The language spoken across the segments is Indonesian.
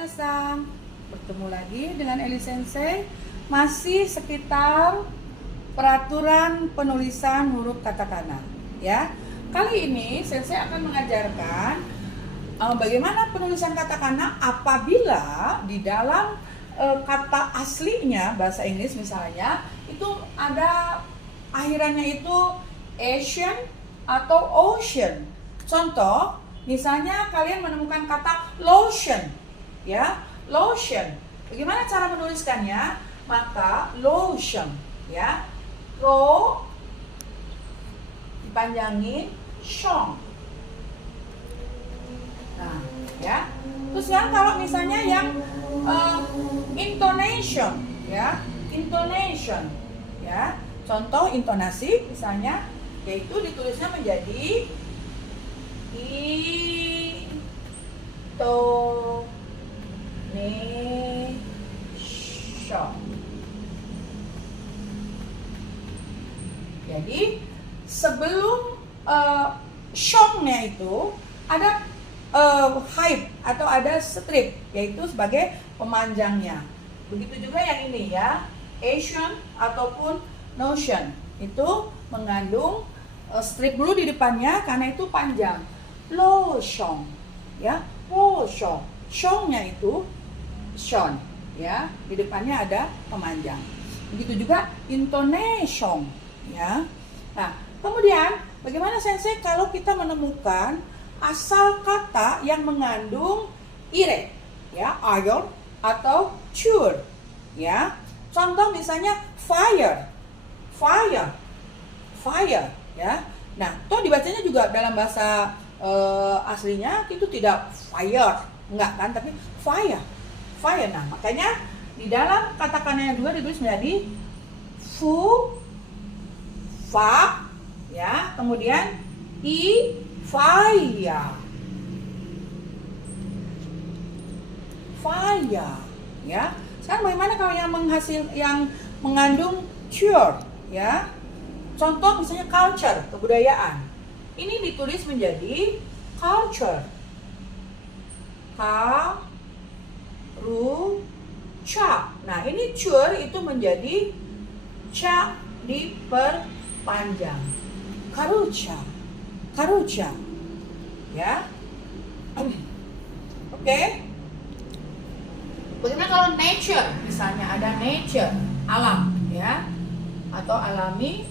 Assalamualaikum. Bertemu lagi dengan Eli Sensei. Masih sekitar peraturan penulisan huruf katakana, ya. Kali ini Sensei akan mengajarkan bagaimana penulisan katakana apabila di dalam kata aslinya bahasa Inggris misalnya itu ada akhirannya itu Asian atau ocean. Contoh, misalnya kalian menemukan kata lotion, ya, lotion. Bagaimana cara menuliskannya? Maka lotion, ya, ro dipanjangin shong. Nah, ya. Terus yang kalau misalnya yang intonation, ya, intonation, ya. Contoh intonasi misalnya yaitu ditulisnya menjadi intonation. Jadi sebelum shongnya itu ada hype atau ada strip yaitu sebagai pemanjangnya. Begitu juga yang ini ya, Asian ataupun notion itu mengandung strip dulu di depannya karena itu panjang. Lotion, ya, lotion. Shongnya itu shon, ya, di depannya ada pemanjang. Begitu juga intonation, ya. Nah, kemudian bagaimana Sensei kalau kita menemukan asal kata yang mengandung ire, ya, iron atau cure, ya. Contoh misalnya fire, fire, fire, ya. Nah, toh dibacanya juga dalam bahasa aslinya itu tidak fire, enggak kan, tapi fire, fire. Nah, makanya di dalam katakana yang juga ditulis menjadi fu, fa, ya, kemudian i, fire, fire, ya. Sekarang bagaimana kalau yang mengandung cure, ya? Contoh misalnya culture, kebudayaan. Ini ditulis menjadi culture. Ca. Nah, ini cure itu menjadi ca diperpanjang. Karuca. Karuca. Ya. Oke. Bagaimana kalau nature? Misalnya ada nature, alam, ya. Atau alami,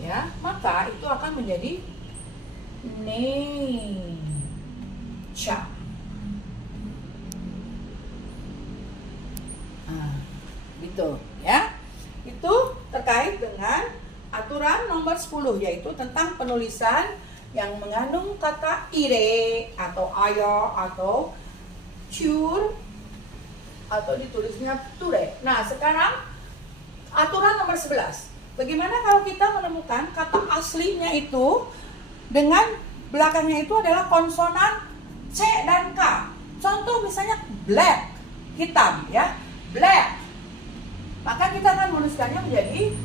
ya, maka itu akan menjadi nature. Nah, gitu, ya. Itu terkait dengan aturan nomor 10 yaitu tentang penulisan yang mengandung kata ire atau ayo atau cure atau ditulisnya ture. Nah, sekarang aturan nomor 11. Bagaimana kalau kita menemukan kata aslinya itu dengan belakangnya itu adalah konsonan C dan K. Contoh misalnya black, hitam, ya, black. Maka kita akan menuliskannya menjadi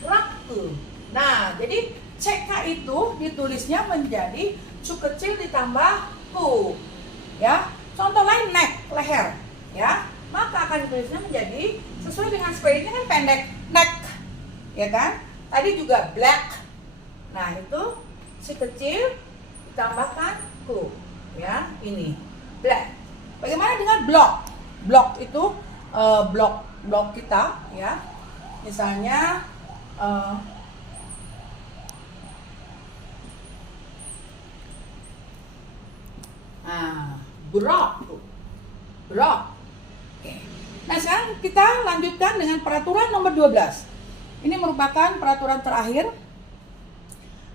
raku. Nah, jadi CK itu ditulisnya menjadi cu kecil ditambah ku, ya. Contoh lain neck, leher, ya. Maka akan ditulisnya menjadi sesuai dengan spellingnya kan pendek, neck, ya kan? Tadi juga black. Nah, itu si kecil ditambahkan ku, ya, ini black. Bagaimana dengan block? Block itu blok kita, ya. Misalnya block. Block. Oke. Nah, sekarang kita lanjutkan dengan peraturan nomor 12. Ini merupakan peraturan terakhir.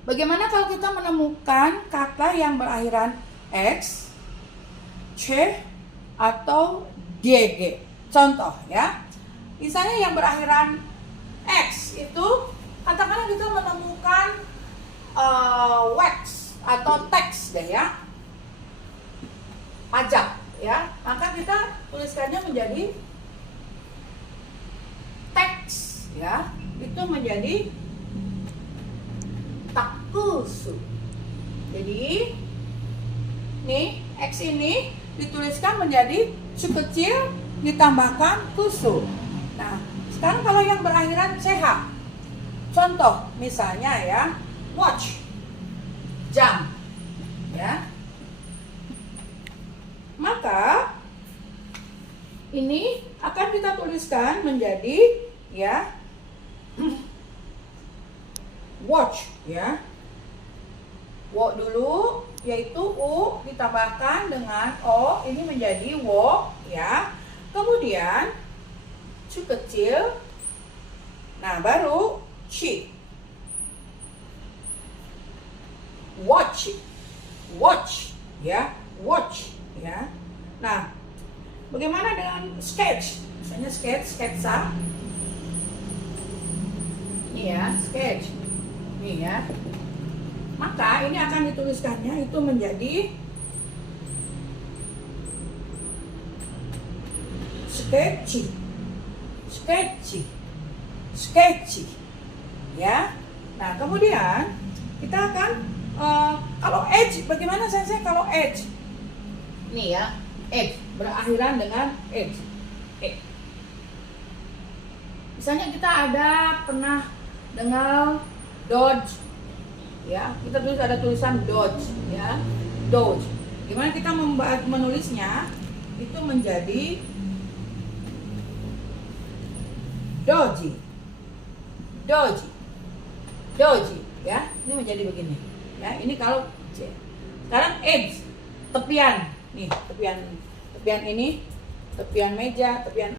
Bagaimana kalau kita menemukan kata yang berakhiran X, C, atau DG? Contoh, ya. Misalnya yang berakhiran X itu, katakanlah kita menemukan wax atau teks deh, ya. Pajak, ya. Maka kita tuliskannya menjadi teks, ya. Itu menjadi takusu. Jadi nih X ini dituliskan menjadi cu kecil ditambahkan kusu. Nah, sekarang kalau yang berakhiran CH. Contoh misalnya ya, watch, jam, ya. Maka ini akan kita tuliskan menjadi ya watch, ya. Wo dulu, yaitu U ditambahkan dengan O, ini menjadi wo, ya. Kemudian cu kecil, nah baru ci, watch, watch, ya, watch, ya. Nah, bagaimana dengan sketch? Misalnya sketsa. Ini ya, sketch. Ini ya. Maka ini akan dituliskannya itu menjadi sketchy, sketchy, sketchy, ya. Nah, kemudian kita akan kalau edge, bagaimana Sensei kalau edge? Nih ya, edge berakhiran dengan edge. Misalnya kita pernah dengar dodge, ya. Kita tulis ada tulisan dodge, ya, dodge. Gimana kita menulisnya? Itu menjadi doji, doji, doji, ya. Ini menjadi begini, ya. Ini kalau C. Sekarang edge, tepian, nih tepian ini, tepian meja, tepian